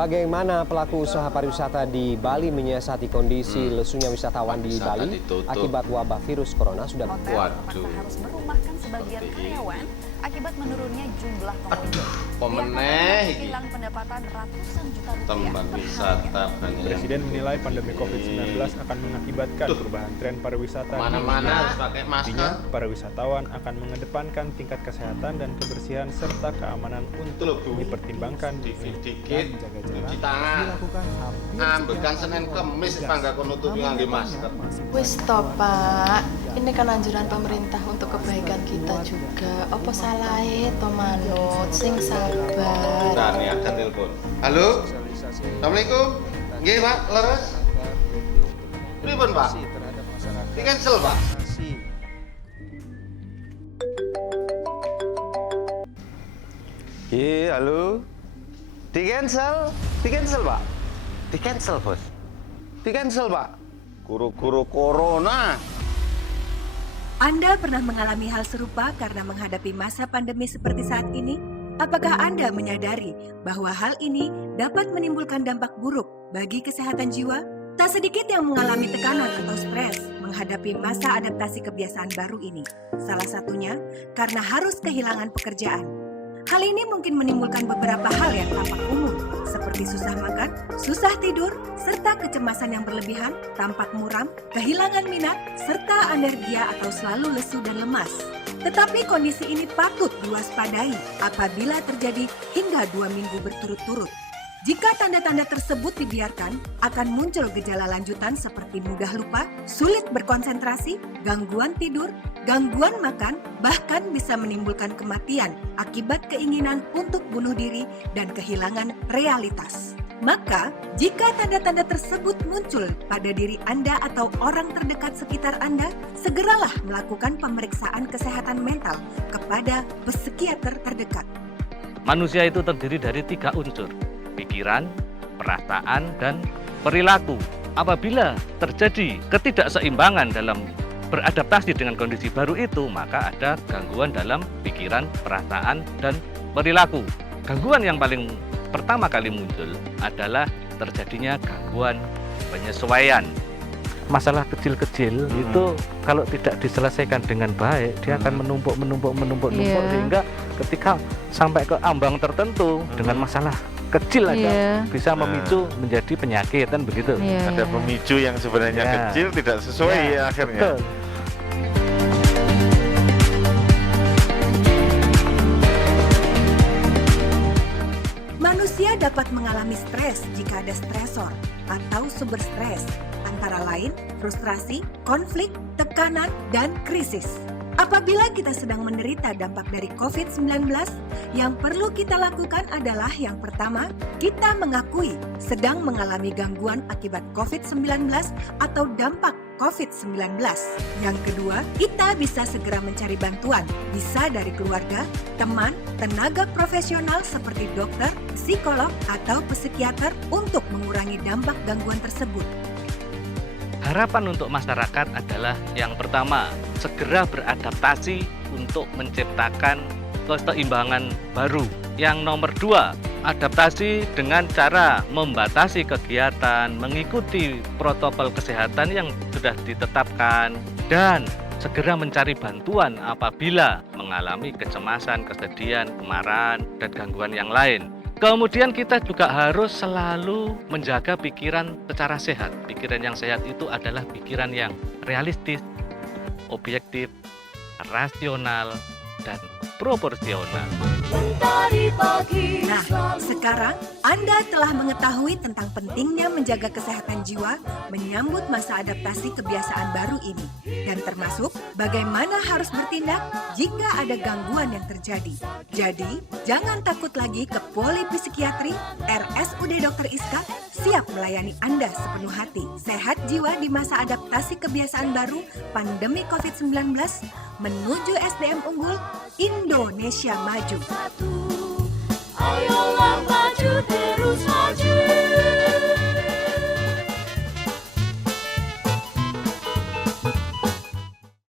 Bagaimana pelaku usaha pariwisata di Bali menyiasati kondisi lesunya wisatawan di Bali akibat wabah virus corona sudah Hotel terpaksa harus merumahkan sebagian karyawan akibat menurunnya jumlah pengunjung. Hilang pendapatan ratusan juta rupiah per harinya. Presiden menilai pandemi COVID-19 akan mengakibatkan perubahan tren pariwisata. Mana-mana harus pakai masker. Intinya, para wisatawan akan mengedepankan tingkat kesehatan dan kebersihan serta keamanan untuk dipertimbangkan dikit menjaga cuci jarak. tangan. Ambekan Senin Kemis pangga nutupi ngangge masker. Wis to, Pak. Ini kan anjuran pemerintah untuk kebaikan kita juga. Apa salahe to manut sing sabar. Nah, ini akan telepon. Halo? Assalamualaikum. Nggih, Pak, leres. Pripun, Pak? Di cancel, Pak. Iya, halo. Di cancel, Pak. Di cancel, Bos. Di cancel, Pak. Guru-guru corona. Anda pernah mengalami hal serupa karena menghadapi masa pandemi seperti saat ini? Apakah Anda menyadari bahwa hal ini dapat menimbulkan dampak buruk bagi kesehatan jiwa? Tak sedikit yang mengalami tekanan atau stres menghadapi masa adaptasi kebiasaan baru ini. Salah satunya karena harus kehilangan pekerjaan. Hal ini mungkin menimbulkan beberapa hal yang tampak umum, seperti susah makan, susah tidur, serta kecemasan yang berlebihan, tampak muram, kehilangan minat, serta alergia atau selalu lesu dan lemas. Tetapi kondisi ini patut diwaspadai apabila terjadi hingga 2 minggu berturut-turut. Jika tanda-tanda tersebut dibiarkan, akan muncul gejala lanjutan seperti mudah lupa, sulit berkonsentrasi, gangguan tidur, gangguan makan, bahkan bisa menimbulkan kematian akibat keinginan untuk bunuh diri dan kehilangan realitas. Maka, jika tanda-tanda tersebut muncul pada diri Anda atau orang terdekat sekitar Anda, segeralah melakukan pemeriksaan kesehatan mental kepada psikiater terdekat. Manusia itu terdiri dari 3 unsur, pikiran, perasaan, dan perilaku. Apabila terjadi ketidakseimbangan dalam beradaptasi dengan kondisi baru itu, maka ada gangguan dalam pikiran, perasaan, dan perilaku. Gangguan yang paling pertama kali muncul adalah terjadinya gangguan penyesuaian. Masalah kecil-kecil itu kalau tidak diselesaikan dengan baik, dia akan menumpuk sehingga ketika sampai ke ambang tertentu dengan masalah kecil aja bisa memicu menjadi penyakit, kan begitu. Ada pemicu yang sebenarnya kecil tidak sesuai akhirnya. Betul. Manusia dapat mengalami stres jika ada stresor atau sumber stres, antara lain frustrasi, konflik, tekanan, dan krisis. Apabila kita sedang menderita dampak dari COVID-19, yang perlu kita lakukan adalah yang pertama, kita mengakui sedang mengalami gangguan akibat COVID-19 atau dampak COVID-19. Yang kedua, kita bisa segera mencari bantuan, bisa dari keluarga, teman, tenaga profesional seperti dokter, psikolog, atau psikiater untuk mengurangi dampak gangguan tersebut. Harapan untuk masyarakat adalah yang pertama, segera beradaptasi untuk menciptakan keseimbangan baru. Yang nomor 2, adaptasi dengan cara membatasi kegiatan, mengikuti protokol kesehatan yang sudah ditetapkan, dan segera mencari bantuan apabila mengalami kecemasan, kesedihan, kemarahan, dan gangguan yang lain. Kemudian kita juga harus selalu menjaga pikiran secara sehat. Pikiran yang sehat itu adalah pikiran yang realistis, objektif, rasional, dan proporsional. Nah, sekarang Anda telah mengetahui tentang pentingnya menjaga kesehatan jiwa menyambut masa adaptasi kebiasaan baru ini, dan termasuk bagaimana harus bertindak jika ada gangguan yang terjadi. Jadi, jangan takut lagi ke Polipsikiatri RSUD Dr. Iska, siap melayani Anda sepenuh hati. Sehat jiwa di masa adaptasi kebiasaan baru pandemi COVID-19 menuju SDM unggul Indonesia maju. Ayolah maju terus maju.